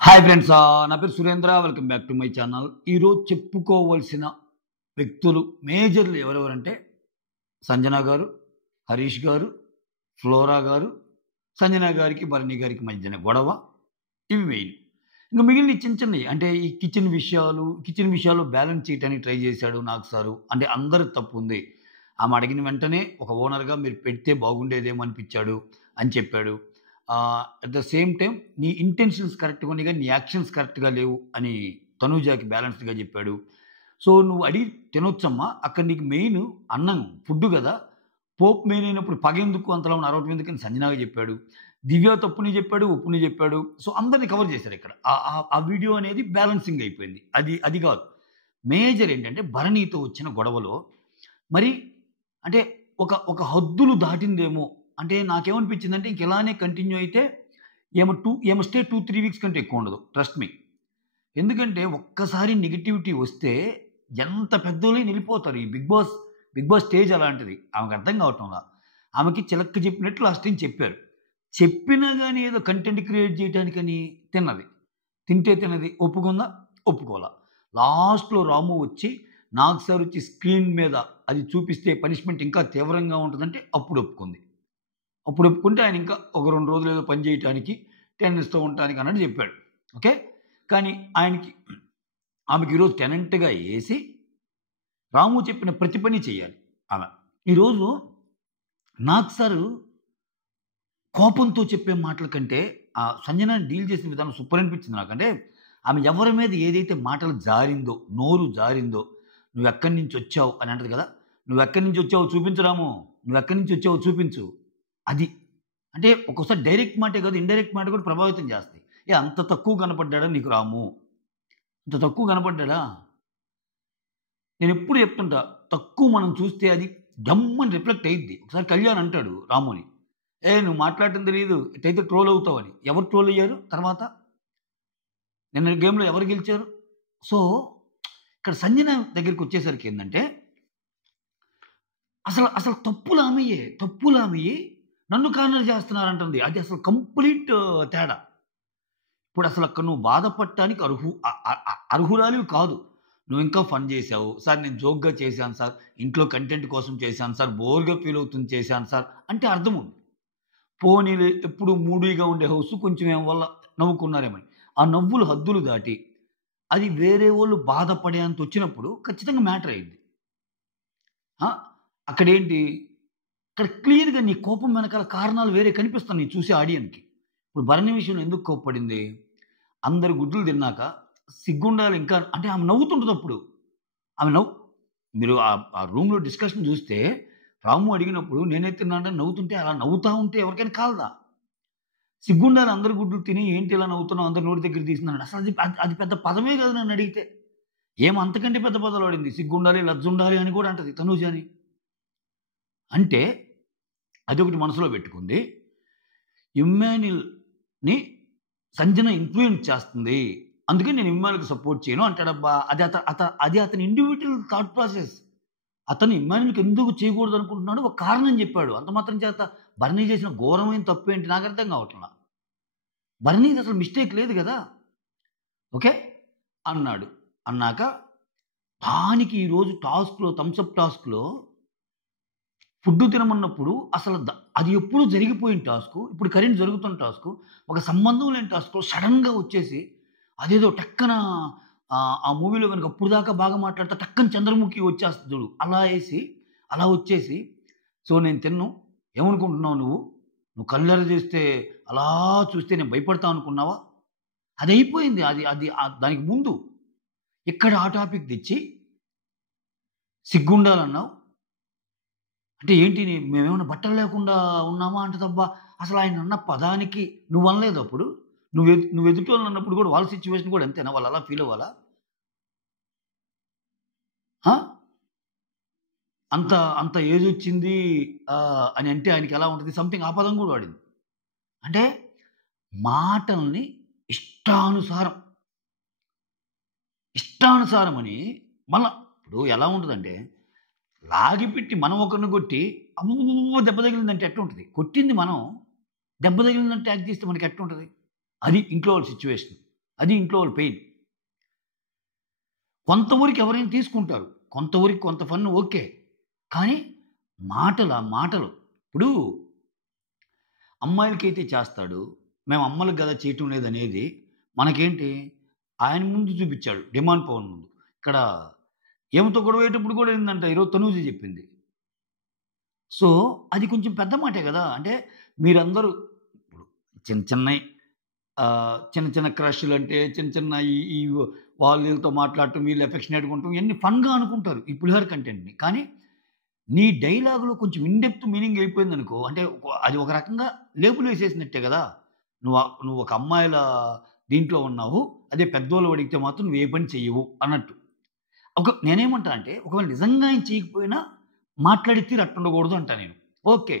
Hi friends, నా పేరు Surendra. Welcome back to my channel. ఈరోజు చెప్పుకోవలసిన వ్యక్తులు మేజర్లు ఎవరెవరంటే సంజన గారు, హరీష్ గారు, ఫ్లోరా గారు, సంజన గారికి భరణి గారికి మధ్యన గొడవ. ఇవి మెయిన్. ఇంక మిగిలిన చిన్న చిన్నవి అంటే ఈ కిచెన్ విషయాలు బ్యాలెన్స్ చేయడానికి ట్రై చేశాడు నాగ్ సారు. అంటే అందరి తప్పు ఉంది. ఆమె అడిగిన వెంటనే ఒక ఓనర్గా మీరు పెడితే బాగుండేదేమో అనిపించాడు అని చెప్పాడు. అట్ ద సేమ్ టైం నీ ఇంటెన్షన్స్ కరెక్ట్‌గా ఉన్నాయి గానీ, నీ యాక్షన్స్ కరెక్ట్‌గా లేవు అని తనూజాకి బ్యాలెన్స్డ్‌గా చెప్పాడు. సో, నువ్వు అడిగి తినొచ్చమ్మా. అక్కడ నీకు మెయిన్ అన్నం, ఫుడ్డు గదా! పోపు మెయిన్ అయినప్పుడు పగెందుకు అంతలా అరవటం ఎందుకని సంజనాకి చెప్పాడు. దివ్య తప్పుని చెప్పాడు, ఒప్పుని చెప్పాడు. సో, అందరిని కవర్ చేశారు ఇక్కడ. ఆ వీడియో అనేది బ్యాలెన్సింగ్ అయిపోయింది. అది గాదు. మేజర్ ఏంటంటే భరణితో వచ్చిన గొడవలో మరి అంటే ఒక హద్దులు దాటిందేమో. అంటే నాకేమనిపించిందంటే ఇంక ఇలానే కంటిన్యూ అయితే ఈమె స్టే 2, 3 వీక్స్ కంటే ఎక్కువ ఉండదు. Trust me. ఎందుకంటే ఒక్కసారి నెగటివిటీ వస్తే ఎంత పెద్దోళ్ళైనా వెళ్ళిపోతారు. ఈ బిగ్ బాస్ స్టేజ్ అలాంటిది. ఆమెకు అర్థం కావటంలా. ఆమెకి చిలక్క చెప్పినట్టు లాస్ట్ టైం చెప్పారు. చెప్పినా గానీ ఏదో కంటెంట్ క్రియేట్ చేయడానికని తిన్నది. తిన్నది. ఒప్పుకుందా? ఒప్పుకోలా. లాస్ట్‌లో రాము వచ్చి నాగ్ సార్ వచ్చి స్క్రీన్ మీద అది చూపిస్తే పనిష్మెంట్ ఇంకా తీవ్రంగా ఉంటదంటే అప్పుడు ఒప్పుకుంది. అప్పుడు ఒప్పుకుంటే ఆయన ఇంకా ఒక 2 రోజులు ఏదో పని చేయటానికి, టెన్నిస్‌తో ఉండటానికి అన్నట్టు చెప్పాడు. ఓకే. కానీ ఆమెకి ఈరోజు టెనెంట్‌గా ఏసి రాము చెప్పిన ప్రతి పని చేయాలి ఆమె. ఈరోజు నాగ్ సారు కోపంతో చెప్పే మాటల కంటే సంజనాని డీల్ చేసిన విధానం సూపర్ అనిపించింది నాకు. అంటే ఆమె ఎవరి మీద ఏదైతే మాటలు జారిందో, నోరు జారిందో, "నువ్వెక్కడి నుంచొచ్చావు" అని అంటది కదా! "నువ్వెక్కడి నుంచొచ్చావో చూపించు రాము. నువ్వెక్కడి నుంచొచ్చావో చూపించు." అది. అంటే ఒక్కోసారి డైరెక్ట్ మాటే కాదు, ఇండైరెక్ట్ మాట కూడా ప్రభావితం చేస్తాయి. అంత తక్కువ కనపడ్డాడా నీకు రాము? అంత తక్కువ కనపడ్డాడా? నేనెప్పుడు చెప్తుంటా, తక్కువ మనం చూస్తే అది జమ్మని రిఫ్లెక్ట్ అయ్యిద్ది. ఒకసారి కళ్యాణ్ అంటాడు రాముని, నువ్వు మాట్లాడటం తెలీదు. ఇట్టయితే ట్రోల్ అవుతావని. ఎవరు ట్రోల్ అయ్యారు తర్వాత? నిన్న గేమ్‌లో ఎవరు గెలిచారు? సో, ఇక్కడ సంజన దగ్గరికొచ్చేసరికి ఏందంటే, అసలు తప్పులామెయే నన్ను కార్నర్ చేస్తున్నారంటుంది. అది అసలు కంప్లీట్ తేడా. ఇప్పుడసలు అక్కడ నువ్వు బాధపడటానికి అర్హురాలివి కాదు. నువ్వింకా ఫన్ చేశావు. సార్ నేను జోక్‌గా చేశాను సార్. ఇంట్లో కంటెంట్ కోసం చేశాను సార్. బోర్‌గా ఫీల్ అవుతుంది చేశాను సార్. అంటే అర్థం ఉంది. పోనీలే ఎప్పుడు మూడీగా ఉండే హౌసు కొంచెం ఏం వల్ల నవ్వుకున్నారేమని. ఆ నవ్వులు హద్దులు దాటి అది వేరే వోళ్ళు బాధపడేంత వచ్చినప్పుడు ఖచ్చితంగా మ్యాటర్ అయ్యిద్ది. ఆ! అక్కడేంటి? ఇక్కడ క్లియర్‌గా నీ కోపం వెనకాల కారణాలు వేరే కనిపిస్తున్నాయి చూసే ఆడియన్స్‌కి. ఇప్పుడు భరణి విషయంలో ఎందుకు కోప్పడింది? అందరు గుడ్లు తిన్నాక సిగ్గుండాలి ఇంకా అంటే ఆమె నవ్వుతుంటదప్పుడు. ఆమె మీరు ఆ రూమ్‌లో డిస్కషన్ చూస్తే రాము అడిగినప్పుడు నేనే తిన్నానని నవ్వుతుంటే అలా నవ్వుతా ఉంటే ఎవరికైనా కాలదా? సిగ్గుండాలి అందరు గుడ్లు తిని ఏంటి ఇలా నవ్వుతున్నావు అందరి నోటి దగ్గర తీసిందన్నాడు. అసలు అది పెద్ద పదమే కాదు నన్నడిగితే. అంతకంటే పెద్ద పదాలు వాడింది. సిగ్గుండాలి, లజ్జుండాలి అని కూడా అంటది తనూజని. అంటే అదొకటి మనసులో పెట్టుకుంది. ఇమ్మాన్యుల్‌ని సంజన ఇన్‌ఫ్లూయెన్స్ చేస్తుంది. అందుకని నేను ఇమ్మాన్యుల్‌కి సపోర్ట్ చేయను అంటాడబ్బా! అది అతని ఇండివిడ్యువల్ థాట్ ప్రాసెస్. అతను ఇమ్మాన్యుల్‌కి ఎందుకు చేయకూడదనుకుంటున్నాడో ఒక కారణం చెప్పాడు. అంత మాత్రం చేత భరణి చేసిన ఘోరమైన తప్పేంటి నాకర్థం కావట్లా. భరణిది అసలు మిస్టేక్ లేదు గదా! ఓకే. అన్నాడు. అన్నాక దానికి ఈరోజు థమ్స్ అప్ టాస్క్‌లో ఫుడ్డు తినమన్నప్పుడు అసలు అది ఎప్పుడో జరిగిపోయిన టాస్కు. ఇప్పుడు కరెంట్ జరుగుతున్న టాస్కు. ఒక సంబంధం లేని టాస్క్‌లో సడెన్‌గా వచ్చేసి అదేదో టక్కన ఆ మూవీలో గనుక అప్పటిదాకా బాగా మాట్లాడితే టక్కన చంద్రముఖి వచ్చేస్తది చూడు. అలా వచ్చేసి సో, నేను తినను. ఏమనుకుంటున్నావు నువ్వు? నువ్వు కళ్ళెర్ర చేస్తే అలా చూస్తే నేను భయపడతా అనుకున్నావా? అదయిపోయింది. అది దానికి ముందు. ఇక్కడ ఆ టాపిక్ తెచ్చి సిగ్గుండాలన్నావు. అంటే ఏంటి మేమేమన్నా బట్టలు లేకుండా ఉన్నామా అంటదబ్బా! అసలు ఆయన అన్న పదానికి నువ్వనలేదు అప్పుడు? నువ్వు ఎదుటోళ్ళని అన్నప్పుడు కూడా వాళ్ళ సిట్యుయేషన్ కూడా అంతేనా? వాళ్ళు అలా ఫీల్ అవ్వాలా? ఆ! అంత ఏజొచ్చింది అని అంటే ఆయనకెలా ఉంటది? సంథింగ్ ఆ పదం కూడా వాడింది. అంటే మాటల్ని ఇష్టానుసారం, ఇష్టానుసారమని మళ్ళా ఇప్పుడు ఎలా ఉంటదంటే లాగిపెట్టి మనం ఒకరిని కొట్టి అమ్మో! దెబ్బ తగిలిందంటే ఎట్లుంటది? కొట్టింది మనం. దెబ్బ తగిలిందంటే యాక్ట్ చేస్తే మనకెట్లుంటది? అది ఇంట్లో వాళ్ళ సిట్యుయేషన్. అది ఇంట్లో వాళ్ళ పెయిన్. కొంతవరకు ఎవరైనా తీసుకుంటారు. కొంతవరకు కొంత ఫన్ ఓకే. కానీ మాటలు. ఇప్పుడు అమ్మాయిలకైతే చేస్తాడు. మేము అమ్మలకి గదా చేయటం లేదనేది మనకేంటి ఆయన ముందు చూపిచ్చాడు. డిమాండ్ పవన్ ముందు. ఇక్కడ ఈమెతో గొడవయ్యేటప్పుడు కూడా ఏందంట ఈరోజు తనూజ చెప్పింది. సో, అది కొంచెం పెద్ద మాటే గదా! అంటే మీరందరూ ఇప్పుడు చిన్న చిన్నయి చిన్న చిన్న క్రష్‌లంటే చిన్న చిన్న ఈ ఈ వాళ్ళు వీళ్ళతో మాట్లాడటం, వీళ్ళు ఎఫెక్షనేట్‌గా ఉండటం ఇయన్నీ ఫన్‌గా అనుకుంటారు. ఈ పులిహోర కంటెంట్‌ని. కానీ నీ డైలాగ్‌లో కొంచెం ఇన్ డెప్త్ మీనింగ్ వెళ్ళిపోయిందనుకో, అంటే అది ఒక రకంగా లేబులేసేసినట్టే గదా! నువ్వు ఒక అమ్మాయిల దీంట్లో ఉన్నావు. అదే పెద్దోళ్ళు అడిగితే మాత్రం నువ్వు ఏ పని చెయ్యవు అన్నట్టు. నేనేమంటా అంటే ఒకవేళ నిజంగా ఆయన చేయకపోయినా మాట్లాడే తీరు అట్టుండకూడదు అంటా నేను. ఓకే.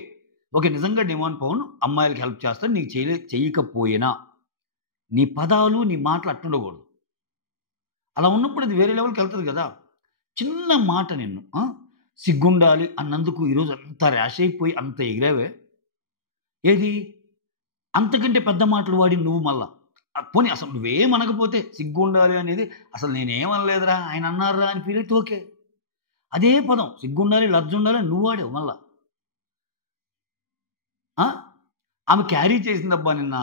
ఓకే. నిజంగా డిమాండ్ పవన్ అమ్మాయిలకి హెల్ప్ చేస్తాడు. నీకు చెయ్యకపోయినా నీ పదాలు, నీ మాటలు అట్టుండకూడదు. అలా ఉన్నప్పుడు అది వేరే లెవెల్‌కెళ్తది గదా! చిన్న మాట నిన్ను సిగ్గుండాలి అన్నందుకు ఈరోజు అంత ర్యాష్ అయిపోయి అంత ఎగిరావే. ఏది? అంతకంటే పెద్ద మాటలు వాడి నువ్వు మళ్ళా. పోనీ అసలు నువ్వేమనకపోతే సిగ్గుండాలి అనేది అసలు నేనేమనలేదురా ఆయన అన్నారురా అని ఫీల్ అయితే ఓకే. అదే పదం సిగ్గుండాలి, లజ్జుండాలి అని నువ్వు వాడావు మళ్ళా. ఆ! ఆమె క్యారీ చేసిందబ్బా నిన్న.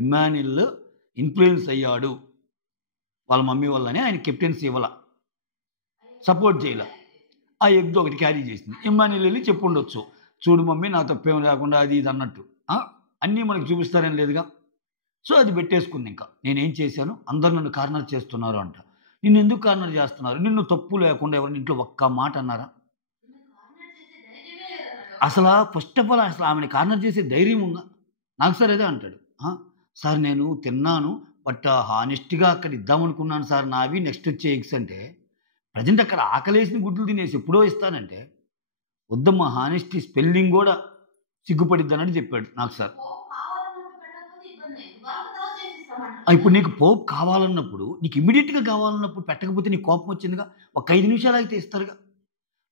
ఇమ్మాన్యుల్ ఇన్‌ఫ్లూయెన్స్ అయ్యాడు. వాళ్ళ మమ్మీ వల్లనే ఆయన కెప్టెన్సీ ఇవ్వల. సపోర్ట్ చేయల. ఆ ఎగ్‌ది ఒకటి క్యారీ చేసింది. ఇమ్మాన్యుల్ ఎళ్లి చెప్పుండొచ్చు. చూడు మమ్మీ నా తప్పేం లేకుండా అది ఇది అన్నట్టు. ఆ! అన్నీ మనకు చూపిస్తారని లేదుగా. సో, అది పెట్టేసుకుందింక. నేనేం చేశాను? అందరూ నన్ను కార్నర్ చేస్తున్నారు అంట. నిన్నెందుకు కార్నర్ చేస్తున్నారు? నిన్ను తప్పు లేకుండా ఎవరైనా ఇంట్లో ఒక్క మాట అన్నారా? అసలా ఫస్ట్ ఆఫ్ ఆల్ అసలు ఆమెని కార్నర్ చేసే ధైర్యం ఉందా? నాకు సార్ అదే అంటాడు. సార్ నేను తిన్నాను. బట్ హానెస్ట్‌గా అక్కడ ఇద్దామనుకున్నాను సార్ నావి నెక్స్ట్ వచ్చే ఎగ్స్ అంటే, ప్రెజెంట్ అక్కడ ఆకలేసిన గుడ్లు తినేసి ఎప్పుడో ఇస్తానంటే, వద్దమ్మా హానెస్టీ స్పెల్లింగ్ గూడా సిగ్గుపడిద్దన్నట్టు చెప్పాడు నాకు సార్. ఇప్పుడు నీకు పోపు కావాలన్నప్పుడు, నీకు ఇమ్మీడియేట్‌గా కావాలన్నప్పుడు పెట్టకపోతే నీకు కోపం వచ్చిందిగా. ఒక 5 నిమిషాలు ఆగితే ఇస్తారుగా.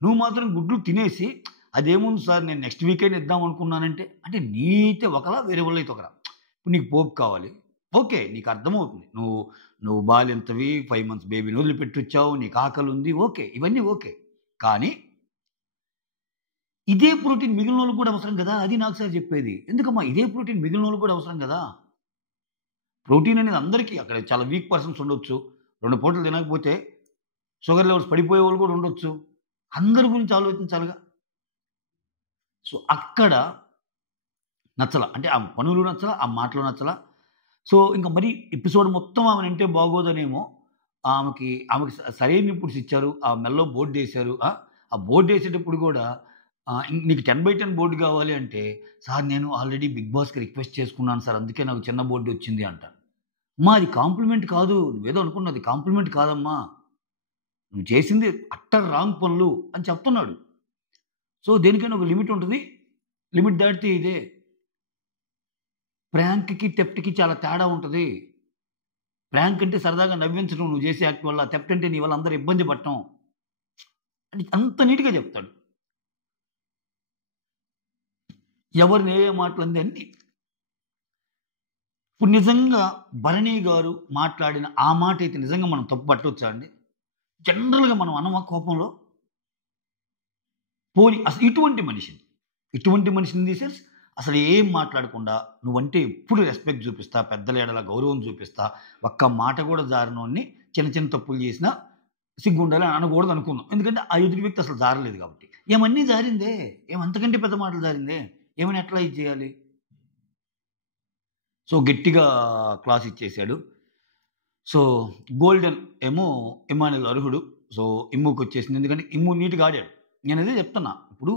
నువ్వు మాత్రం గుడ్లు తినేసి, అదేముంది సార్ నేను నెక్స్ట్ వీకెండ్ ఇద్దాం అనుకున్నానంటే, అంటే నీతే ఒకలా వేరే వాళ్ళైతే ఒకలా. ఇప్పుడు నీకు పోపు కావాలి. ఓకే. నీకు అర్థమవుతుంది. నువ్వు నువ్వు బాలింతవి 5 మంత్స్ బేబీని వదిలిపెట్టొచ్చావు. నీకు ఆకలుంది. ఓకే. ఇవన్నీ ఓకే. కానీ ఇదే ప్రోటీన్ మిగిలినోళ్ళకి కూడా అవసరం గదా! అది నాకు సార్ చెప్పేది. ఎందుకమ్మా ఇదే ప్రోటీన్ మిగిలినోళ్ళకి కూడా అవసరం గదా! ప్రోటీన్ అనేది అందరికీ అక్కడ చాలా వీక్ పర్సన్స్ ఉండొచ్చు. 2 పూటలు తినకపోతే షుగర్ లెవెల్స్ పడిపోయేవాళ్ళు కూడా ఉండొచ్చు. అందరి గురించి ఆలోచించాలిగా. సో, అక్కడ నచ్చల. అంటే ఆ పనులు నచ్చల, ఆ మాటలు నచ్చల. సో, ఇంక మరీ ఎపిసోడ్ మొత్తం ఆమెనంటే బాగోదనేమో ఆమెకి సరైన ఇన్‌పుట్స్ ఇచ్చారు. ఆ మెడలో బోర్డేశారు. ఆ బోర్డేసేటప్పుడు గూడా నీకు 10/10 బోర్డ్ కావాలి అంటే, సార్ నేను ఆల్రెడీ బిగ్ బాస్‌కి రిక్వెస్ట్ చేసుకున్నాను సార్. అందుకే నాకు చిన్న బోర్డొచ్చింది అంటారు. అమ్మా అది కాంప్లిమెంట్ కాదు. నువ్వేదో అనుకున్నది కాంప్లిమెంట్ కాదమ్మా. నువ్వు చేసింది అట్టర్ రాంగ్ పనులు అని చెప్తున్నాడు. సో, దేనికైనా ఒక లిమిట్ ఉంటది. లిమిట్ దాటితే ఇదే. ప్రాంక్‌కి, థెఫ్ట్‌కి చాలా తేడా ఉంటది. ప్రాంక్ అంటే సరదాగా నవ్వించడం నువ్వు చేసే యాక్ట్ వల్ల. థెఫ్ట్ అంటే నీ వల్ల అందరూ ఇబ్బంది పడటం. అని అంత నీట్‌గా చెప్తాడు. ఎవరిని ఏ మాటలంది అన్నీ. ఇప్పుడు నిజంగా భరణి గారు మాట్లాడిన ఆ మాటైతే నిజంగా మనం తప్పు పట్టొచ్చా అండి? జనరల్‌గా మనం అనమా కోపంలో? పోనీ అసలు ఇటువంటి మనిషిని తీసేసి అసలు ఏం మాట్లాడకుండా నువ్వంటే ఎప్పుడు రెస్పెక్ట్ చూపిస్తా, పెద్దల ఎడల గౌరవం చూపిస్తా, ఒక్క మాట కూడా జారనోడిని చిన్న చిన్న తప్పులు చేసినా సిగ్గుండాలి అనకూడదు అనుకుందాం. ఎందుకంటే ఆ ఎదుటి వ్యక్తి అసలు జారలేదు కాబట్టి. ఏమన్నీ జారిందే. అంతకంటే పెద్ద మాటలు జారిందే. ఏమని ఎట్లా ఇది చేయాలి? సో, గట్టిగా క్లాస్ ఇచ్చేసాడు. సో, గోల్డెన్ ఏమో ఇమ్మానుయేల్ అర్హుడు. సో, ఇమ్ముకొచ్చేసింది. ఎందుకంటే ఇమ్ము నీట్‌గా ఆడాడు. నేనదే చెప్తున్నా. ఇప్పుడు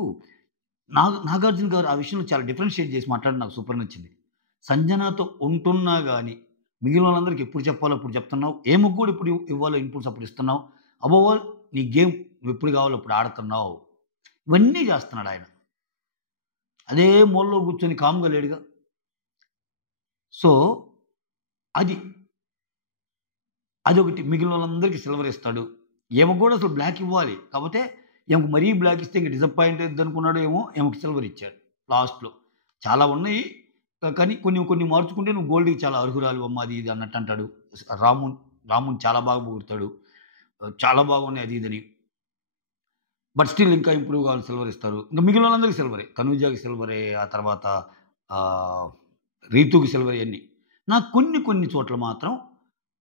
నాగార్జున గారు ఆ విషయంలో చాలా డిఫరెన్షియేట్ చేసి మాట్లాడడం నాకు సూపర్ నచ్చింది. సంజనాతో ఉంటున్నా గాని, మిగిలిన వాళ్ళందరికి ఎప్పుడు చెప్పాలో అప్పుడు చెప్తున్నావు. ఏముకు కూడా ఇప్పుడు ఇవ్వాలో ఇన్‌పుట్స్ అప్పుడు ఇస్తున్నావు. అబోవ్ ఆల్ నీ గేమ్ నువ్వెప్పుడు కావాలో అప్పుడు ఆడుతున్నావు. ఇవన్నీ చేస్తున్నాడాయన. అదే మూలలో కూర్చొని కామ్‌గా లేడుగా. సో, అది. అదొకటి. మిగిలినోళ్ళందరికీ సిల్వర్ ఇస్తాడు. ఈమెకు కూడా అసలు బ్లాక్ ఇవ్వాలి. కాపోతే ఈమెకు మరీ బ్లాక్ ఇస్తే ఇంక డిసప్పాయింట్ అయిద్దనుకున్నాడో ఏమో ఈమెకు సిల్వర్ ఇచ్చాడు లాస్ట్‌లో. చాలా ఉన్నాయి. కానీ కొన్ని కొన్ని మార్చుకుంటే నువ్వు గోల్డ్‌కి చాలా అర్హురాలు అమ్మ అది ఇది అన్నట్టు అంటాడు. రాము రాముని చాలా బాగా పొగుడుతాడు. చాలా బాగున్నాయి అది ఇదని. బట్ స్టిల్ ఇంకా ఇంప్రూవ్ కావాలి సిల్వర్ ఇస్తారు. ఇంక మిగిలిన వాళ్ళందరికి సిల్వరే. తనూజకి సిల్వరే, ఆ తర్వాత ఆహ్, రీతూకి సిల్వరే ఇయన్నీ. నాకు కొన్ని కొన్ని చోట్ల మాత్రం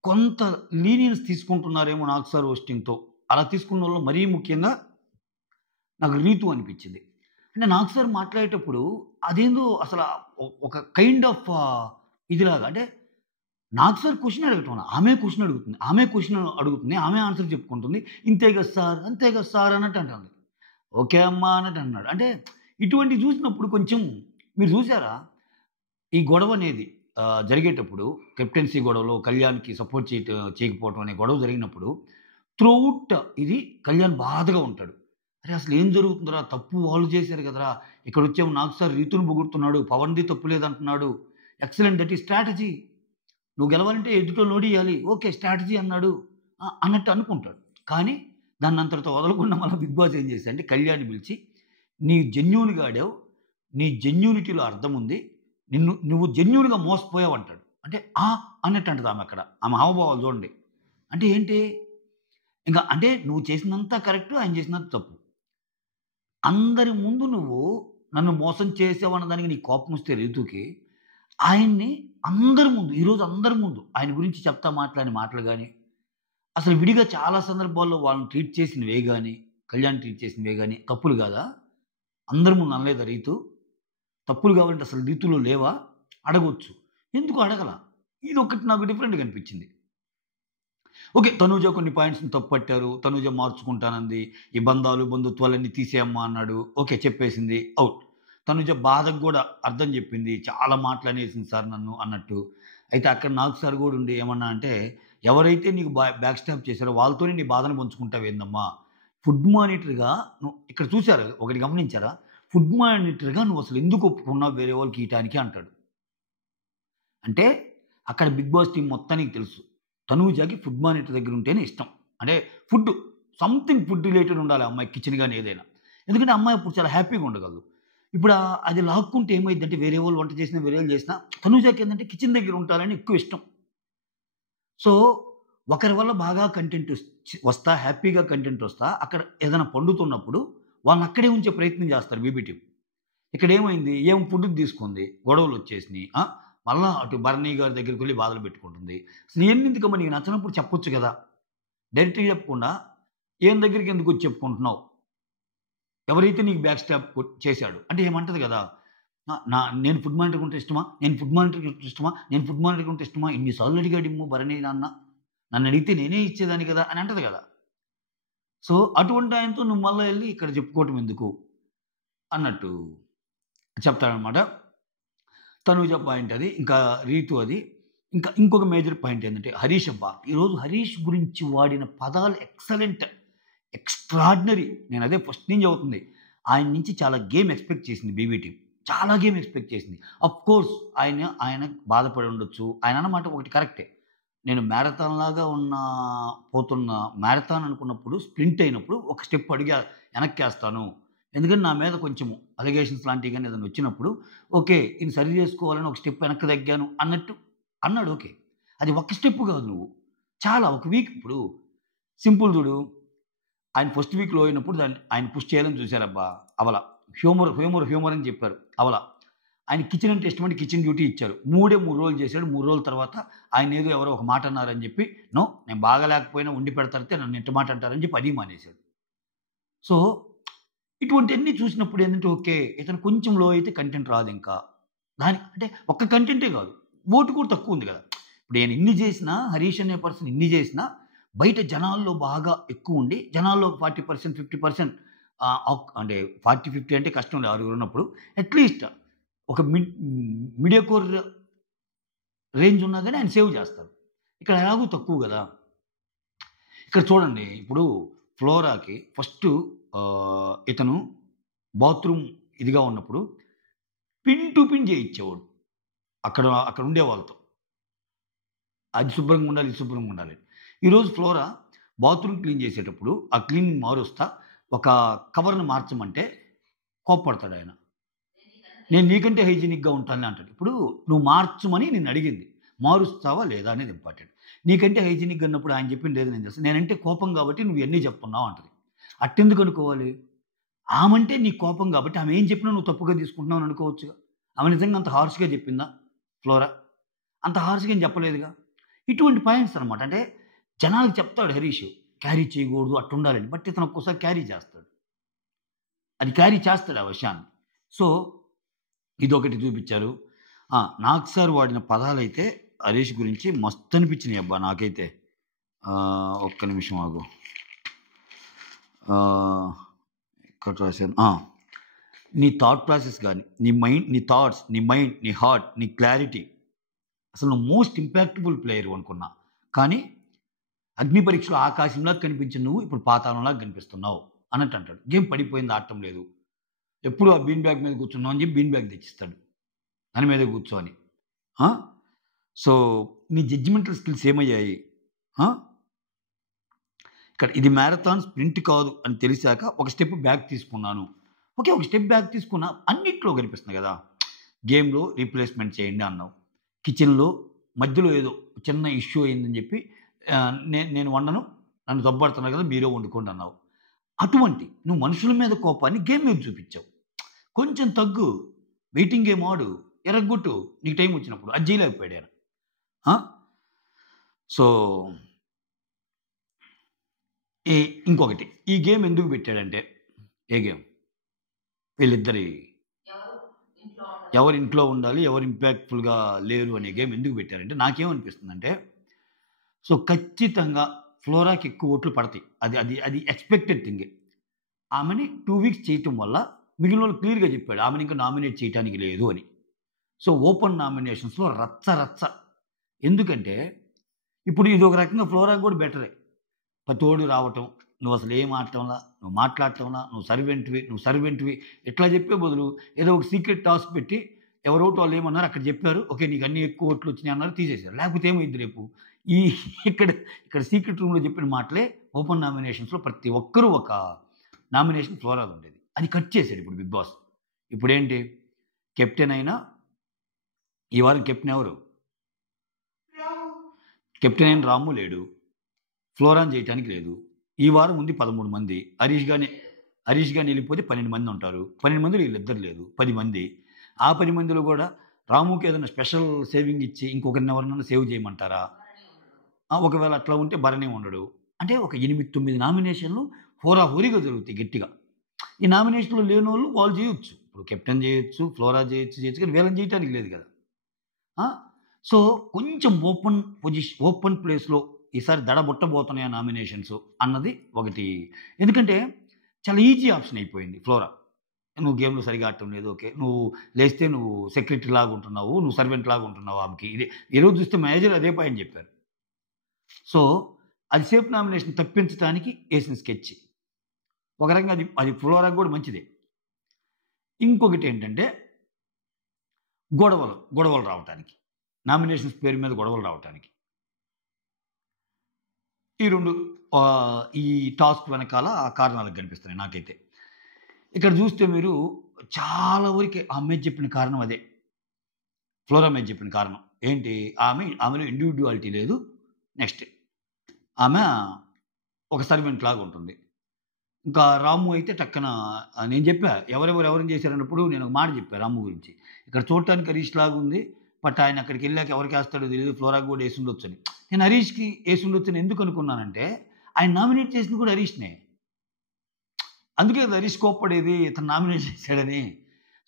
కొంత లీనియన్స్ తీసుకుంటున్నారేమో 'నాగ్ సార్' హోస్టింగ్‌తో. అలా తీసుకున్నోళ్ళు మరీ ముఖ్యంగా నాకు 'రీతు' అనిపించింది. అంటే 'నాగ్ సార్' మాట్లాడేటప్పుడు అదేందో అసల ఒక కైండ్ ఆఫ్ ఇదిలాగా అంటే 'నాగ్ సార్' క్వెషన్ అడగటంలా. ఆమె క్వెషన్ అడుగుతుంది. ఆమె క్వెషన్ అడుగుతుంది. ఆమె ఆన్సర్ చెప్పుకుంటుంది. "ఇంతే కదా సార్, అంతే కదా సార్" అన్నట్టు అంటుంది. "ఓకే అమ్మా" అన్నట్టు అన్నాడు. అంటే ఇటువంటివి చూసినప్పుడు కొంచెం మీరు చూసారా? ఈ గొడవనేది జరిగేటప్పుడు కెప్టెన్సీ గొడవలో కళ్యాణ్‌కి సపోర్ట్ చేయకపోవటం అనే గొడవ జరిగినప్పుడు త్రూఅవుట్ ఇది కళ్యాణ్ బాధగా ఉంటాడు. అరే! అసలేం జరుగుతుందిరా? తప్పు వాళ్ళు చేశారు కదరా! ఇక్కడొచ్చేమో 'నాగ్ సార్' రీతుని పొగుడుతున్నాడు. పవన్‌ది తప్పు లేదంటున్నాడు. Excellent that is strategy. నువ్వు గెలవాలంటే ఎదుటోళ్ళని ఓడియాలి. ఓకే. స్ట్రాటజీ అన్నాడు. అన్నట్టు అనుకుంటాడు. కానీ దాన్నంతటితో వదలకుండా మళ్ళా బిగ్ బాస్ ఏం చేశాడంటే కళ్యాణ్‌ని పిలిచి, "నీ జెన్యూన్‌గా ఆడావు. నీ జెన్యూనిటీలో అర్థముంది. నువ్వు జెన్యూన్‌గా మోసపోయావు" అంటాడు. అంటే అన్నట్టు అంటది ఆమె అక్కడ. ఆమె హావభావాలు చూడండి. అంటే ఏంటి? అంటే నువ్వు చేసిందంతా కరెక్టు. ఆయన చేసిందంతా తప్పు. అందరి ముందు నువ్వు నన్ను మోసం చేసావన్న దానికి నీకు కోపమొస్తే రీతూకి, ఆయన్ని అందరి ముందు, ఈరోజు అందరి ముందు ఆయన గురించి చెప్తా మాట్లాడిన మాటలు గాని, అసలు విడిగా చాలా సందర్భాల్లో వాళ్ళని ట్రీట్ చేసిన వే గాని, కళ్యాణ్ ట్రీట్ చేసిన వే గాని తప్పులు గాదా? అందరి ముందు అనలేదా రీతు? తప్పులు కావాలంటే అసలు రీతులో లేవా? అడగొచ్చు. ఎందుకు అడగల? ఇదొక్కటి నాకు డిఫరెంట్‌గా అనిపించింది. ఓకే. తనూజ కొన్ని పాయింట్స్‌ని తప్పుపట్టారు. తనూజ మార్చుకుంటానంది. ఈ బంధాలు, బంధుత్వాలన్నీ తీసేయమ్మా అన్నాడు. ఓకే. చెప్పేసింది. ఔట్. తనూజ బాధకు గూడా అర్థం జెప్పింది. చాలా మాటలనేసింది సార్ నన్ను అన్నట్టు. అయితే అక్కడ నాగ్ సార్ గూడా ఉండి ఏమన్నా అంటే, ఎవరైతే నీకు బ్యాక్ స్టాప్ చేశారో వాళ్ళతోనే నీ బాధను పంచుకుంటావేందమ్మా? ఫుడ్ మానిటర్‌గా ఇక్కడ చూసారా? ఒకటి గమనించారా? ఫుడ్ మానిటర్‌గా నువ్వసలు ఎందుకు ఒప్పుకున్నావు వేరే వాళ్ళకి ఇయటానికి అంటాడు. అంటే అక్కడ 'బిగ్ బాస్' టీమ్ మొత్తానికి తెలుసు. తనూజకి ఫుడ్ మానిటర్ దగ్గర ఉంటేనే ఇష్టం. అంటే ఫుడ్ సంథింగ్ ఫుడ్ రిలేటెడ్ ఉండాలి ఆ అమ్మాయి కిచెన్ గాని ఏదైనా. ఎందుకంటే ఆ అమ్మాయి అప్పుడు చాలా హ్యాపీగా ఉండగలదు. ఇప్పుడు అది లాక్కుంటే ఏమైద్దంటే వేరే వాళ్ళు వంట చేసినా, వేరే వాళ్ళు చేసినా తనూజకి ఏందంటే కిచెన్ దగ్గర ఉండాలని ఎక్కువ ఇష్టం. సో, ఒకరి వల్ల బాగా కంటెంట్ వస్తా హ్యాపీగా కంటెంట్ వస్తా అక్కడ ఏదైనా పండుతున్నప్పుడు వాళ్ళని అక్కడే ఉంచే ప్రయత్నం చేస్తారు బీబీ టీమ్. ఇక్కడేమైంది? ఏం ఫుడ్‌కి తీసుకుంది. గొడవలొచ్చేసినియి. మళ్ళా అటు భరణి గారి దగ్గరికెళ్ళి బాధలు పెట్టుకుంటుంది. అసలు ఇయన్నెందుకమ్మా నీకు నచ్చనప్పుడు చెప్పొచ్చు గదా! డైరెక్ట్‌గా చెప్పకుండా ఈయన దగ్గరికి ఎందుకొచ్చి చెప్పుకుంటున్నావు? ఎవరైతే నీకు బ్యాక్ స్టాప్ చేశాడు. అంటే ఏమంటది గదా! నేను ఫుడ్ మానిటర్ ఉంటే ఇష్టమా? నేను ఫుడ్ మానిటర్ ఉంటే ఇష్టమా? నేను ఫుడ్ మానిటర్ ఉంటే ఇష్టమా? ఇన్ని సార్లు అడిగాడిమ్ము భరణి నాన్న. నన్నడిగితే నేనే ఇచ్చేదాన్ని గదా! అని అంటది గదా! సో, అటువంటి ఆయనతో నువ్వు మళ్ళా ఎళ్లి ఇక్కడ చెప్పుకోవటం ఎందుకు? అన్నట్టు చెప్తాడనమాట. తనూజ పాయింట్ అది. ఇంకా రీతు అది. ఇంకా ఇంకొక మేజర్ పాయింట్ ఏందంటే హరీష్ అబ్బా! ఈరోజు హరీష్ గురించి వాడిన పదాలు ఎక్సలెంట్. ఎక్స్‌ట్రార్డినరీ. నేనదే ఫస్ట్ నుంచి చెబుతుంది. ఆయన నుంచి చాలా గేమ్ ఎక్స్‌పెక్ట్ చేసింది బీబీ టీమ్. చాలా గేమ్ ఎక్స్‌పెక్ట్ చేసింది. ఆఫ్‌కోర్స్ ఆయన బాధపడి ఉండొచ్చు. ఆయన అన్నమాట ఒకటి కరెక్టే. నేను మ్యారథాన్‌లాగా పోతున్న మ్యారథాన్ అనుకున్నప్పుడు స్ప్రింట్ అయినప్పుడు ఒక స్టెప్ వెనక్కేస్తాను. ఎందుకంటే నా మీద కొంచెం అలిగేషన్స్ లాంటివి గాని ఏదైనా వచ్చినప్పుడు ఓకే. ఈయన సరి చేసుకోవాలని ఒక స్టెప్ వెనక్కి తగ్గాను అన్నట్టు అన్నాడు ఓకే. అది ఒక్క స్టెప్ కాదు నువ్వు. చాలా ఒక వీక్ ఇప్పుడు సింపుల్ చూడు. ఆయన ఫస్ట్ వీక్‌లో అయినప్పుడు ఆయన పుష్ చేయాలని చూసారబ్బా! అవల. హ్యూమర్ అని చెప్పారు. అవల. ఆయన కిచెన్ అంటే ఇష్టమంటే కిచెన్ డ్యూటీ ఇచ్చారు. 3 రోజులు చేశాడు. 3 రోజుల తర్వాత ఆయనేదో ఎవరో ఒక మాట అన్నారని చెప్పి, నో నేను బాగాలేకపోయినా వండి పెడతారంటే నన్ను ఇంటి మాట అంటారని చెప్పి అది మానేశాడు. సో, ఇటువంటియన్నీ చూసినప్పుడు ఏంటంటే ఓకే. ఇతను కొంచెం లో అయితే కంటెంట్ రాదింకా. అంటే ఒక్క కంటెంటే కాదు. ఓటు కూడా తక్కువుంది కదా! ఇప్పుడు నేను ఇన్ని చేసినా, హరీష్ అనే పర్సన్ ఇన్ని చేసినా, బయట జనాల్లో బాగా ఎక్కువుండి, జనాల్లో 40%, 50% అంటే 40, 50 అంటే కష్టంలే ఆరుగురున్నప్పుడు. అట్‌లీస్ట్ ఒక మీడియాకోర్ రేంజ్ ఉన్నా గాని ఆయన సేవ్ చేస్తారు. ఇక్కడ ఎలాగో తక్కువ గదా! ఇక్కడ చూడండి ఇప్పుడు ఫ్లోరాకి ఫస్టు ఇతను బాత్రూమ్ ఇదిగా ఉన్నప్పుడు పిన్ టు పిన్ చేయిచ్చేవాడు. అక్కడ ఉండే వాళ్ళతో. అది శుభ్రంగా ఉండాలి, ఇది శుభ్రంగా ఉండాలి. ఈరోజు ఫ్లోరా బాత్రూమ్ క్లీన్ చేసేటప్పుడు ఆ క్లీనింగ్ మారుస్తా ఒక కవర్‌ని మార్చమంటే కోప్పడతాడాయన. నేను నీకంటే హైజీనిక్గా ఉంటానని అంటాడు. ఇప్పుడు నువ్వు మార్చమని నిన్ను అడిగింది. మారుస్తావా లేదా అనేది ఇంపార్టెంట్. నీకంటే హైజీనిక్గా ఉన్నప్పుడు ఆయన చెప్పింది ఏదో నేను చేస్తాను. నేనంటే కోపం కాబట్టి నువ్వు ఇవన్నీ చెప్తున్నావు అంటది. అట్టెందుకు అనుకోవాలి? ఆమంటే నీకు కోపం కాబట్టి ఆమె ఏం చెప్పినా నువ్వు తప్పుగా తీసుకుంటున్నావు అని అనుకోవచ్చుగా. ఆమె నిజంగా అంత హార్ష్‌గా చెప్పిందా ఫ్లోరా? అంత హార్ష్‌గా ఏం చెప్పలేదుగా. ఇటువంటి పాయింట్స్ అనమాట. అంటే జనాలకి చెప్తాడు హరీష్. క్యారీ చేయకూడదు అట్టుండాలని. బట్ ఇతను ఒక్కోసారి క్యారీ చేస్తాడు. అది క్యారీ చేస్తాడు ఆ విషయాన్ని. సో, ఇదొకటి చూపిచ్చారు. నాగ్ సార్ వాడిన పదాలైతే హరీష్ గురించి మస్తనిపించినియి అబ్బా నాకైతే. ఒక్క నిమిషం ఆగు. ఆహ్, ఎక్కడ రాశాను? నీ థాట్ ప్రాసెస్ గాని, నీ మైండ్, నీ థాట్స్, నీ మైండ్, నీ హార్ట్, నీ క్లారిటీ. అసలు నువ్వు మోస్ట్ ఇంపాక్టబుల్ ప్లేయరు అనుకున్నా. కానీ అగ్ని పరీక్షలో ఆకాశంలాగా కనిపించిన నువ్వు ఇప్పుడు పాతాళంలాగా కనిపిస్తున్నావు అన్నట్టు అంటాడు. గేమ్ పడిపోయింది ఆడటం లేదు. ఎప్పుడు ఆ బీన్ బ్యాగ్ మీద కూర్చున్నావు అని చెప్పి బీన్ బ్యాగ్ తెచ్చిస్తాడు. దాని మీదే కూర్చో అని. సో, నీ జడ్జిమెంటల్ స్కిల్స్ ఏమయ్యాయి? ఇక్కడ ఇది మ్యారథాన్ స్ప్రింట్ కాదు అని తెలిసాక ఒక స్టెప్ బ్యాక్ తీసుకున్నాను. ఓకే. ఒక స్టెప్ బ్యాక్ తీసుకున్నా అన్నిట్లో కనిపిస్తుంది కదా! గేమ్‌లో రీప్లేస్‌మెంట్ చేయండి అన్నావు. కిచెన్‌లో మధ్యలో ఏదో చిన్న ఇష్యూ అయిందని చెప్పి నేను వండను. నన్ను దొబ్బడుతున్నారు కదా! మీరే వండుకోండి అన్నావు. అటువంటి నువ్వు మనుషుల మీద కోపాన్ని గేమ్ మీద చూపించావు. కొంచెం తగ్గు. వెయిటింగ్ గేమ్ ఆడు. ఎరగొట్టు. నీకు టైం వచ్చినప్పుడు. అది చేయలేకపోయాడు ఆయన. సో, ఇంకొకటి ఈ గేమ్ ఎందుకు పెట్టాడంటే ఏ గేమ్? వీళ్ళిద్దరి ఎవరు ఇంట్లో ఉండాలి, ఎవరు ఇంపాక్ట్‌ఫుల్‌గా లేరు అనే గేమ్ ఎందుకు పెట్టారంటే నాకేమనిపిస్తుందంటే, సో, ఖచ్చితంగా ఫ్లోరాకి ఎక్కువ ఓట్లు పడతాయి. అది అది అది ఎక్స్‌పెక్టెడ్ థింగే. ఆమెని 2 వీక్స్ చేయటం వల్ల మిగిలినోళ్ళు క్లియర్‌గా చెప్పాడు. ఆమెని ఇంకా నామినేట్ చేయటానికి లేదు అని. సో, ఓపెన్ నామినేషన్స్‌లో రచ్చ రచ్చ. ఎందుకంటే, ఇప్పుడు ఇదొక రకంగా ఫ్లోరాకి కూడా బెటరే. ప్రతోడు రావటం, నువ్వసలు ఏం ఆడటంలా, నువ్వు మాట్లాడటంలా, నువ్వు సర్వెంట్‌వి ఇట్లా చెప్పే బదులు ఏదో ఒక సీక్రెట్ టాస్క్ పెట్టి ఎవరోటి వాళ్ళు ఏమన్నారు అక్కడ చెప్పారు. ఓకే. నీకు అన్ని ఎక్కువ ఓట్లు వచ్చినాయి అన్నారు తీసేసారు. లేకపోతే ఏమైద్ది రేపు? ఈ ఇక్కడ ఇక్కడ సీక్రెట్ రూమ్‌లో చెప్పిన మాటలే ఓపెన్ నామినేషన్స్‌లో ప్రతి ఒక్కరు ఒక నామినేషన్ ఫ్లోరాది ఉండేది. అది కట్ చేసాడు ఇప్పుడు బిగ్ బాస్. ఇప్పుడేంటి? కెప్టెన్ అయినా ఈ వారం కెప్టెన్ ఎవరు? కెప్టెన్ అయిన రాము లేడు. ఫ్లోరాన్ చేయటానికి లేదు. ఈ వారం ఉంది 13 మంది. హరీష్ గాని వెళ్ళిపోతే 12 మంది ఉంటారు. 12 మందిలో వీళ్ళిద్దరు లేదు. 10 మంది. ఆ 10 మందిలో కూడా రాముకి ఏదైనా స్పెషల్ సేవింగ్ ఇచ్చి ఇంకొకరిని ఎవరినైనా సేవ్ చేయమంటారా? ఒకవేళ అట్లా ఉంటే భరణి ఉండడు. అంటే ఒక 8, 9 నామినేషన్‌లు హోరాహోరీగా జరుగుతాయి గట్టిగా. ఈ నామినేషన్‌లో లేనోళ్ళు వాళ్ళు చేయొచ్చు. ఇప్పుడు కెప్టెన్ చేయొచ్చు, ఫ్లోరా చేయొచ్చు కానీ వీళ్ళని చేయటానికి లేదు కదా! సో, కొంచెం ఓపెన్ ప్లేస్‌లో ఈసారి దడబుట్టబోతున్నాయి నామినేషన్స్ అన్నది ఒకటి. ఎందుకంటే చాలా ఈజీ ఆప్షన్ అయిపోయింది ఫ్లోరా. నువ్వు గేమ్‌లో సరిగ్గా ఆడటం లేదు. ఓకే. నువ్వు లేస్తే నువ్వు సెక్రటరీ లాగా ఉంటున్నావు. నువ్వు సర్వెంట్ లాగా ఉంటున్నావు ఆమెకి. ఈరోజు చూస్తే మేనేజర్ అదే పాయింట్ చెప్పారు. సో, అది సేఫ్ నామినేషన్ తప్పించడానికి ఏసిన స్కెచ్. ఒక రకంగా అది ఫ్లోరాకి కూడా మంచిదే. ఇంకొకటేంటంటే గొడవలు రావటానికి. నామినేషన్స్ పేరు మీద గొడవలు రావటానికి. ఈ 2 ఈ టాస్క్ వెనకాల కారణాలు కనిపిస్తున్నాయి నాకైతే. ఇక్కడ చూస్తే మీరు చాలా వరకి ఆ అమ్మాయి చెప్పిన కారణం అదే. ఫ్లోరా అమ్మాయి చెప్పిన కారణం. ఏంటి? ఆమెలో ఇండివిడ్యువాలిటీ లేదు. నెక్స్ట్ ఆమె ఒక సర్వెంట్ లాగా ఉంటుంది. ఇంకా రాము అయితే టక్కన నేను చెప్పా ఎవరిని చేశారన్నప్పుడు నేను ఒక మాట చెప్పా రాము గురించి. ఇక్కడ చూడటానికి హరీష్ లాగా ఉంది. బట్ ఆయన అక్కడికెళ్ళాక ఎవరికేస్తాడో తెలీదు. ఫ్లోరాకి కూడా యేసుండొచ్చని. నేను హరీష్‌కి యేసుండొచ్చని ఎందుకు అనుకున్నానంటే ఆయన నామినేట్ చేసింది కూడా హరీష్‌నే. అందుకే కదా హరీష్ కోప్పడేది ఇతను నామినేట్ చేశాడని.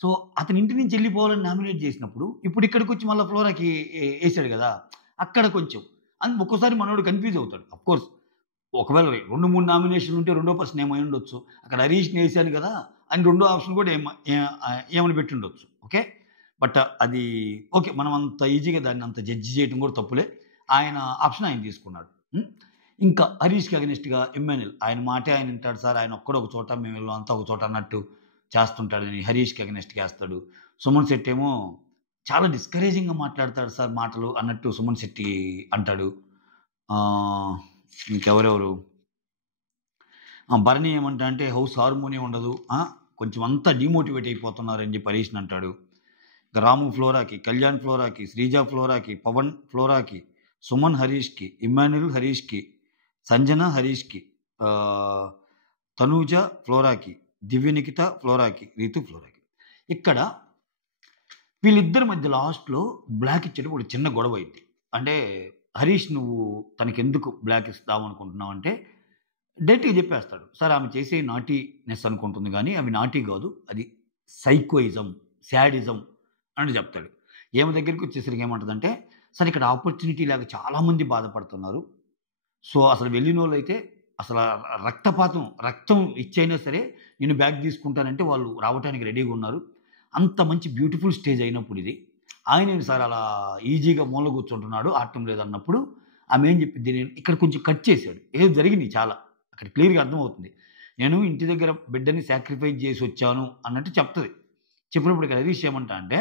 సో, అతని ఇంటి నుంచి వెళ్ళిపోవాలని నామినేట్ చేసినప్పుడు ఇప్పుడు ఇక్కడికొచ్చి మళ్ళా ఫ్లోరాకి యేసాడు కదా! అక్కడ కొంచెం ఒక్కోసారి మనోడు కన్‌ఫ్యూజ్ అవుతాడు. ఆఫ్‌కోర్స్ ఒకవేళ 2, 3 నామినేషన్‌లు ఉంటే రెండో పర్సన్ ఏమైయుండొచ్చు. అక్కడ హరీష్‌ని యేసాను కదా! అని రెండో ఆప్షన్ కూడా ఏమని పెట్టుండొచ్చు. ఓకే. బట్ అది ఓకే. మనం అంత ఈజీగా దాన్ని అంత జడ్జ్ చేయడం కూడా తప్పులే. ఆయన ఆప్షన్ ఆయన తీసుకున్నాడు. ఇంకా హరీష్‌కి అగెనిస్ట్‌గా ఎమ్మాన్యూల్ ఆయన మాటే ఆయన వింటాడు సార్. ఆయన ఒక్కడు ఒక చోట మేము వీళ్ళం అంతా ఒక చోట అన్నట్టు చేస్తుంటాడని హరీష్‌కి అగెనిస్ట్‌గా ఏస్తాడు. సుమన్ శెట్టి ఏమో చాలా డిస్కరేజింగ్‌గా మాట్లాడతాడు సార్ మాటలు అన్నట్టు సుమన్ శెట్టి అంటాడు. ఇంకెవరెవరు? భరణి ఏమంటా అంటే హౌస్ హార్మోని ఉండదు. కొంచెం అంతా డీమోటివేట్ అయిపోతున్నారని చెప్పి హరీష్‌ని అంటాడు. రాము ఫ్లోరాకి, కళ్యాణ్ ఫ్లోరాకి, శ్రీజ ఫ్లోరాకి, పవన్ ఫ్లోరాకి, సుమన్ హరీష్కి, ఇమ్మాన్యుల్ హరీష్కి, సంజన హరీష్కి, తనూజ ఫ్లోరాకి, దివ్యనికిత ఫ్లోరాకి, రీతు ఫ్లోరాకి. ఇక్కడ వీళ్ళిద్దరి మధ్య లాస్ట్లో బ్లాక్ ఇచ్చేటప్పుడు ఒక చిన్న గొడవ అయింది. అంటే హరీష్ నువ్వు తనకెందుకు బ్లాక్ ఇస్తావు అనుకుంటున్నావు అంటే డైరెక్ట్గా చెప్పేస్తాడు, సార్ ఆమె చేసే నాటీనెస్ అనుకుంటుంది కానీ అవి నాటీ కాదు, అది సైకోయిజం, శాడిజం అని చెప్తాడు. ఏమి దగ్గరికి వచ్చేసరికి ఏమంటుందంటే, సార్ ఇక్కడ ఆపర్చునిటీ లేక చాలామంది బాధపడుతున్నారు, సో అసలు వెళ్ళిన వాళ్ళు అయితే అసలు రక్తం ఇచ్చైనా సరే నేను బ్యాగ్ తీసుకుంటానంటే వాళ్ళు రావడానికి రెడీగా ఉన్నారు, అంత మంచి బ్యూటిఫుల్ స్టేజ్ అయినప్పుడు ఇది ఆయన సార్ అలా ఈజీగా మూల కూర్చుంటున్నాడు ఆడటం లేదన్నప్పుడు ఆమె ఏం చెప్పింది, నేను ఇక్కడ కొంచెం కట్ చేశాడు, ఏదో జరిగింది చాలా అక్కడ క్లియర్గా అర్థమవుతుంది, నేను ఇంటి దగ్గర బిడ్డని సాక్రిఫైస్ చేసి వచ్చాను అన్నట్టు చెప్తుంది. చెప్పినప్పుడు ఇక్కడ హరీష్ ఏమంటా అంటే,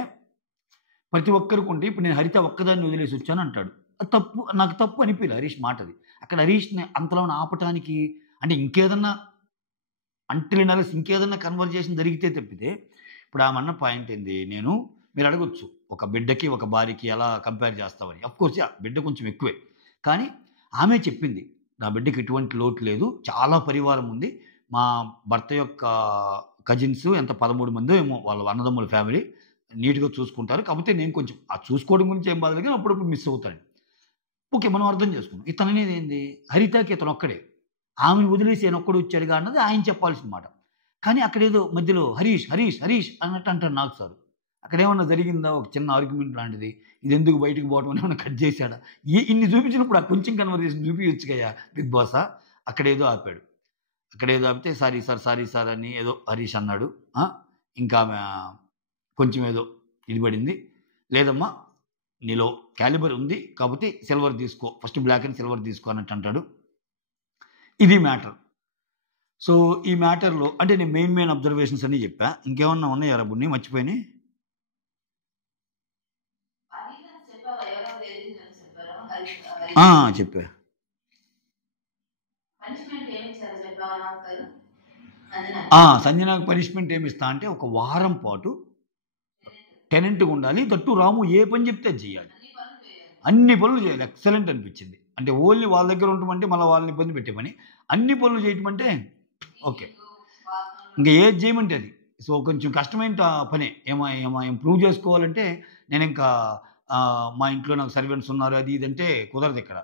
ప్రతి ఒక్కరికి ఉంటే ఇప్పుడు నేను హరిత ఒక్కదాన్ని వదిలేసి వచ్చాను అంటాడు, అది తప్పు, నాకు తప్పు అనిపించలేదు హరీష్ మాటది. అక్కడ హరీష్ని అంతలో ఆపటానికి అంటే ఇంకేదన్నా అంటలినరస్ ఇంకేదన్నా కన్వర్జేషన్ జరిగితే తప్పితే, ఇప్పుడు ఆమె అన్న పాయింట్ ఏంది, మీరు అడగొచ్చు ఒక బిడ్డకి ఒక భార్యకి ఎలా కంపేర్ చేస్తామని. అఫ్కోర్స్ బిడ్డ కొంచెం ఎక్కువే, కానీ ఆమె చెప్పింది నా బిడ్డకి ఎటువంటి లోటు లేదు, చాలా పరివారం ఉంది, మా భర్త యొక్క కజిన్స్ ఎంత 13 మందో ఏమో వాళ్ళ అన్నదమ్ముల ఫ్యామిలీ నీట్గా చూసుకుంటారు, కాకపోతే నేను కొంచెం ఆ చూసుకోవడం గురించి ఏం బాధలేదు కానీ అప్పుడప్పుడు మిస్ అవుతాను. ఓకే, మనం అర్థం చేసుకున్నాం. ఇతను అనేది ఏంది, హరితకి ఇతను ఒక్కడే, ఆమెను వదిలేసి ఆయన ఒక్కడు వచ్చాడుగా అన్నది ఆయన చెప్పాల్సిన మాట. కానీ అక్కడేదో మధ్యలో హరీష్ హరీష్ హరీష్ అన్నట్టు అంటారు నాకు సార్. అక్కడ ఏమన్నా జరిగిందా, ఒక చిన్న ఆర్గ్యుమెంట్ లాంటిది, ఇది ఎందుకు బయటకు పోవడం అని ఏమన్నా కట్ చేశాడా, ఇన్ని చూపించినప్పుడు ఆ కొంచెం కన్వర్జేషన్ చూపించచ్చు కదా బిగ్ బాసా. అక్కడేదో ఆపాడు, అక్కడేదో ఆపితే సారీ సార్ అని ఏదో హరీష్ అన్నాడు. ఇంకా ఆమె కొంచెం ఏదో ఇది పడింది, లేదమ్మా నీలో క్యాలిబర్ ఉంది కాబట్టి సిల్వర్ తీసుకో, ఫస్ట్ బ్లాక్ అండ్ సిల్వర్ తీసుకో అన్నట్టు అంటాడు. ఇది మ్యాటర్. సో ఈ మ్యాటర్లో అంటే నేను మెయిన్ అబ్జర్వేషన్స్ అన్నీ చెప్పా, ఇంకేమన్నా ఉన్నాయా రబ్బుని మర్చిపోయినాయి? చెప్పా. సంజనాకు పనిష్మెంట్ ఏమిస్తా అంటే, ఒక వారం పాటు టెనెంట్గా ఉండాలి, దట్టు రాము ఏ పని చెప్తే అది చేయాలి, అన్ని పనులు చేయాలి. ఎక్సలెంట్ అనిపించింది. అంటే ఓన్లీ వాళ్ళ దగ్గర ఉండటమంటే మళ్ళీ వాళ్ళని ఇబ్బంది పెట్టే పని, అన్ని పనులు చేయటం అంటే ఓకే, ఇంకా ఏది చేయమంటే అది. సో కొంచెం కష్టమైన పనే. ఇంప్రూవ్ చేసుకోవాలంటే నేను ఇంకా మా ఇంట్లో నాకు సర్వెంట్స్ ఉన్నారు అది ఇదంటే కుదరదు, ఇక్కడ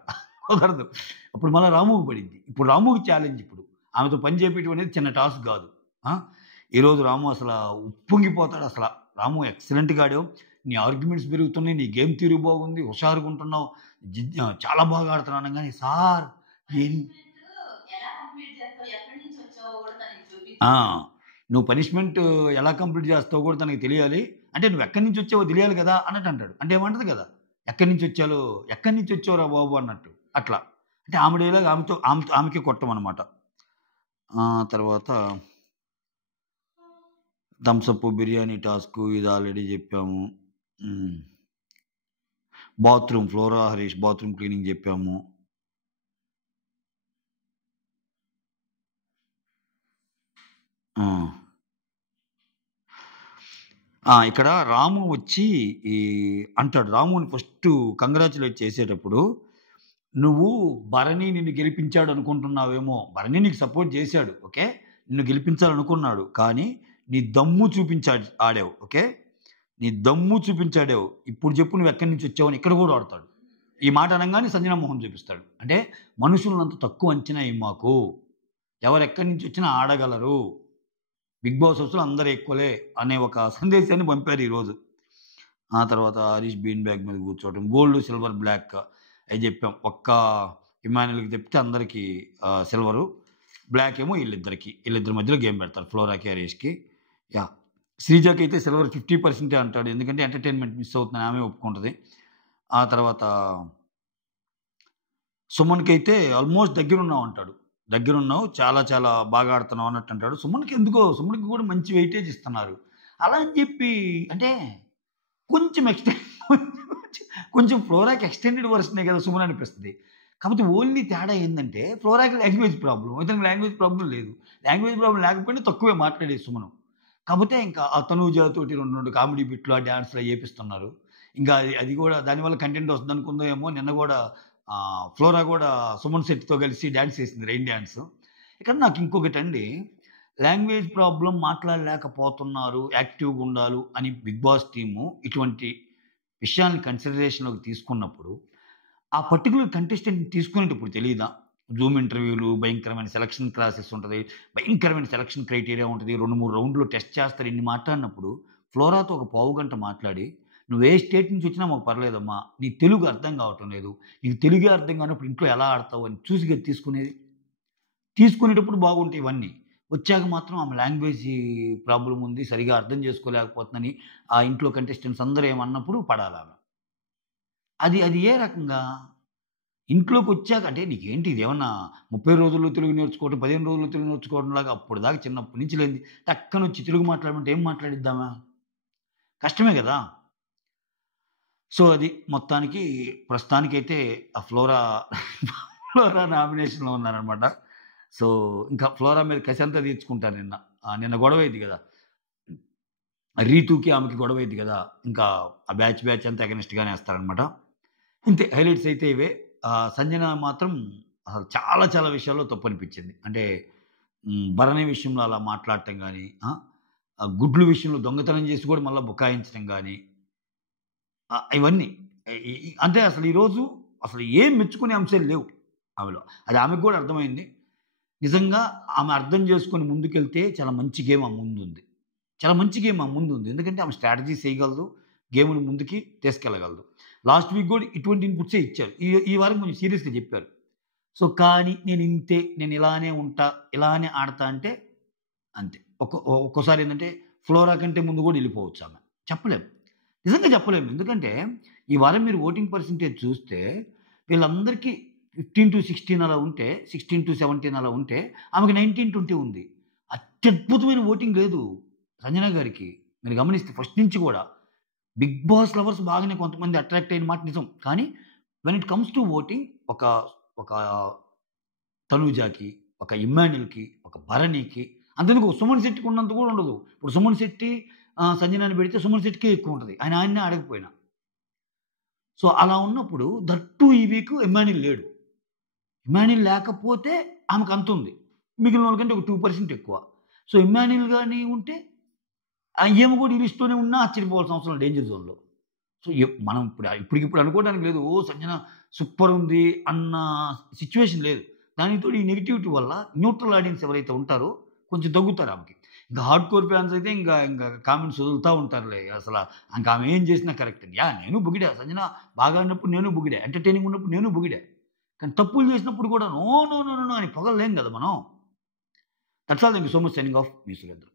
కుదరదు. అప్పుడు మళ్ళీ రాముకి పడింది. ఇప్పుడు రాముకి ఛాలెంజ్, ఇప్పుడు ఆమెతో పని చేపించడం అనేది చిన్న టాస్క్ కాదు. ఈరోజు రాము అసలు ఉప్పొంగిపోతాడు. అసలు రాము ఎక్సలెంట్గా ఆడావు, నీ ఆర్గ్యుమెంట్స్ పెరుగుతున్నాయి, నీ గేమ్ తీరు బాగుంది, హుషారుగా ఉంటున్నావు, చాలా బాగా ఆడుతున్నాను. కానీ సార్ నువ్వు పనిష్మెంట్ ఎలా కంప్లీట్ చేస్తావో కూడా తనకి తెలియాలి, అంటే నువ్వు ఎక్కడి నుంచి వచ్చావో తెలియాలి కదా అన్నట్టు అంటాడు. అంటే ఏమంటది కదా, ఎక్కడి నుంచి వచ్చావురా బాబు అన్నట్టు. అట్లా అంటే ఆమె డైలాగ్ ఆమెకి కొట్టమన్నమాట. తర్వాత థమ్సప్ బిర్యానీ టాస్క్ ఇది ఆల్రెడీ చెప్పాము. Bathroom flora Harish bathroom cleaning చెప్పాము. ఇక్కడ రాము వచ్చి అంటాడు, రాముని ఫస్ట్ కంగ్రాచులేట్ చేసేటప్పుడు, నువ్వు భరణి నిన్ను గెలిపించాడు అనుకుంటున్నావేమో, భరణి నీకు సపోర్ట్ చేశాడు, ఓకే, నిన్ను గెలిపించాలనుకున్నాడు, కానీ నీ దమ్ము ఆడావు, ఓకే, నీ దమ్ము చూపించాడావు, ఇప్పుడు చెప్పు నువ్వు ఎక్కడి నుంచి వచ్చావు అని ఇక్కడ కూడా ఆడతాడు. ఈ మాట అనగానే సంజన మోహన్ చూపిస్తాడు, అంటే మనుషులను అంత తక్కువ అంచనా మాకు, ఎవరు ఎక్కడి నుంచి వచ్చినా ఆడగలరు, బిగ్ బాస్ హౌస్లో అందరూ ఎక్కువలే అనే ఒక సందేశాన్ని పంపారు ఈరోజు. ఆ తర్వాత హరీష్ బీన్ బ్యాగ్ మీద కూర్చోవడం, గోల్డ్ సిల్వర్ బ్లాక్ అవి చెప్పాం. ఒక్క ఇమాన్యుల్కి చెప్తే అందరికీ సిల్వరు, బ్లాక్ ఏమో వీళ్ళిద్దరి మధ్యలో గేమ్ పెడతారు, ఫ్లోరాకి హరీష్కి. శ్రీజాకి అయితే సిల్వర్ 50% అంటాడు, ఎందుకంటే ఎంటర్టైన్మెంట్ మిస్ అవుతుందని ఆమె ఒప్పుకుంటుంది. ఆ తర్వాత సుమన్కి అయితే ఆల్మోస్ట్ దగ్గరున్నావు అంటాడు, దగ్గరున్నావు, చాలా చాలా బాగా ఆడుతున్నావు అన్నట్టు అంటాడు. సుమన్కి కూడా మంచి వెయిటేజ్ ఇస్తున్నారు. అలా అని చెప్పి అంటే కొంచెం ఫ్లోరాకి ఎక్స్టెండెడ్ వర్షనే కదా సుమన్ అనిపిస్తుంది. కాకపోతే ఓన్లీ తేడా ఏంటంటే ఫ్లోరాకి లాంగ్వేజ్ ప్రాబ్లం, ఇతనికి లాంగ్వేజ్ ప్రాబ్లం లేదు. లాంగ్వేజ్ ప్రాబ్లం లేకపోయినా తక్కువే మాట్లాడే సుమను. కాపోతే ఇంకా ఆ తనూజ తోటి 2, 2 కామెడీ బిట్లు, ఆ డాన్స్‌లు అయి ఏపిస్తున్నారు. ఇంకా అది అది గూడా దానివల్ల కంటెంట్ వస్తుందనుకుందో ఏమో నిన్న గూడా ఫ్లోరా గూడా సుమన్ శెట్టితో కలిసి డాన్స్ చేసింది. Rain dance. ఇక్కడ నాకు ఇంకొకటండి, లాంగ్వేజ్ ప్రాబ్లమ్ మాట్లాడలేకపోతున్నారు, యాక్టివ్‌గుండాలు అని 'బిగ్ బాస్' టీము ఇటువంటి విషయాల్ని కన్సిడరేషన్‌లోకి తీసుకున్నప్పుడు, ఆ పర్టిక్యులర్ కంటెస్టెంట్‌ని తీసుకునేటప్పుడు తెలీదా? జూమ్ ఇంటర్వ్యూలు, భయంకరమైన సెలక్షన్ క్లాసెస్ ఉంటది. భయంకరమైన సెలక్షన్ క్రైటీరియా ఉంటది. 2, 3 రౌండ్‌లు టెస్ట్ చేస్తారు. ఇన్ని మాట్లాడినప్పుడు ఫ్లోరాతో ఒక పావుగంట మాట్లాడి, "నువ్వు ఏ స్టేట్ నుంచి వచ్చినా మాకు పర్లేదమ్మా. నీ తెలుగు అర్థం కావటం లేదు. నీకు తెలుగే అర్థం కానప్పుడు ఇంట్లో ఎలా ఆడతావు" అని చూసి కదా తీసుకునేది. తీసుకునేటప్పుడు బాగుంటాయి ఇవన్నీ. వచ్చాక మాత్రం ఆమె లాంగ్వేజీ ప్రాబ్లమ్ ఉంది. సరిగ్గా అర్థం చేసుకోలేకపోతుందని ఆ ఇంట్లో కంటెస్టెంట్స్ అందరూ ఏమన్నప్పుడు పడాలామె. అది అది ఏ రకంగా? ఇంట్లోకొచ్చాక అంటే నీకేంటి ఇదేమన్నా 30 రోజుల్లో తెలుగు నేర్చుకోవటం, 15 రోజుల్లో తెలుగు నేర్చుకోవడంలాగా అప్పటిదాకా చిన్నప్పటి నుంచి లేనిది టక్కనొచ్చి తెలుగు మాట్లాడమంటే ఏం మాట్లాడిద్దామా? కష్టమే గదా! సో, అది మొత్తానికి ప్రస్తుతానికైతే ఆ ఫ్లోరా ఫ్లోరా నామినేషన్‌లో ఉన్నారనమాట. సో, ఇంకా ఫ్లోరా మీద కసంతా తీర్చుకుంటారు నిన్న. నిన్న గొడవైంది గదా! రీతూకి, ఆమెకి గొడవైద్ది గదా! ఇంకా ఆ బ్యాచ్ అంతా ఎగనెస్ట్‌గానే ఏస్తారనమాట. ఇంతే హైలైట్స్ అయితే ఇవే. సంజన మాత్రం అసలు చాలా చాలా విషయాల్లో తప్పనిపించింది. అంటే భరణి విషయంలో అలా మాట్లాడటం గాని, గుడ్లు విషయంలో దొంగతనం చేసి కూడా మళ్ళా బుకాయించడం గాని, ఇవన్నీ ఇ ఇ అంటే అసలు ఈరోజు అసలు ఏం మెచ్చుకునే అంశాలు లేవు ఆమెలో. అది ఆమెకు గూడా అర్థమైంది. నిజంగా ఆమె అర్థం చేసుకొని ముందుకెళ్తే చాలా మంచి గేమ్ ఆమె ముందుంది. చాలా మంచి గేమ్ ఆమె ముందుంది. ఎందుకంటే ఆమె స్ట్రాటజీస్ ఏయగలదు. గేమ్‌ని ముందుకి తీసుకెళ్ళగలదు. లాస్ట్ వీక్ గూడా ఇటువంటి ఇన్‌పుట్సే ఇచ్చారు. ఈ వారం కొంచెం సీరియస్‌గా జెప్పారు. సో, కానీ నేనింతే, నేనిలానే ఉంటా, ఇలానే ఆడతా అంటే అంతే. ఒక్కోసారేందంటే ఫ్లోరా కంటే ముందు గూడా ఎళ్ళిపోవచ్చామె. చెప్పలేం. నిజంగా చెప్పలేము. ఎందుకంటే ఈ వారం మీరు ఓటింగ్ పర్సెంటేజ్ చూస్తే వీళ్ళందరికీ 15-16 అలా ఉంటే, 16-17 అలా ఉంటే ఆమెకి 19-20 ఉంది. అత్యద్భుతమైన ఓటింగ్ లేదు సంజన గారికి. మీరు గమనిస్తే ఫస్ట్ నుంచి గూడా. 'బిగ్ బాస్' లవర్స్ బాగానే కొంతమంది అట్రాక్ట్ అయిన మాట నిజం. కానీ when it comes to voting ఒక ఒక తనూజాకి, ఒక ఇమ్మాన్యుల్‌కి, ఒక భరణికి అంతెందుకు సుమన్ శెట్టికి ఉన్నంత కూడా ఉండదు. ఇప్పుడు సుమన్ శెట్టి సంజనాని పెడితే సుమన్ శెట్టికే ఎక్కువుంటది. ఆయన్నే అడగకపోయినా. సో, అలా ఉన్నప్పుడు దట్ టూ ఈ వీక్ ఇమ్మాన్యుల్ లేడు. ఇమ్మాన్యుల్ లేకపోతే ఆమెకంతుంది. మిగిలినోళ్ళకంటే ఒక 2% ఎక్కువ. సో, ఇమ్మాన్యుల్ గాని ఉంటే ఈమె కూడా ఈ లిస్ట్‌లోనే ఉన్నా ఆశ్చర్యపోవాల్సిన అవసరం లేదు డేంజర్ జోన్‌లో. సో, మనం ఇప్పటికిప్పుడు అనుకోవడానికి లేదు. ఓహ్! సంజన సూపరుంది అన్న సిట్యుయేషన్ లేదు. దానికి తోడు ఈ నెగటివిటీ వల్ల న్యూట్రల్ ఆడియన్స్ ఎవరైతే ఉంటారో కొంచెం దగ్గుతారు ఆమెకి. ఇంకా హార్డ్ కోర్ ఫ్యాన్స్ అయితే ఇంకా కామెంట్స్ వదులుతా ఉంటారులే. ఇంక ఆమె ఏం చేసినా కరెక్టే. యాహ్! నేను పొగిడా. సంజన బాగా ఆడినప్పుడు నేను పొగిడా. ఎంటర్‌టైనింగ్‌గా ఉన్నప్పుడు నేను పొగిడా. కానీ తప్పులు చేసినప్పుడు కూడా no, no, no, no, no అని పొగడలేం కదా మనం. That's all. Thank you so much. Signing off. మీ సురేంద్ర.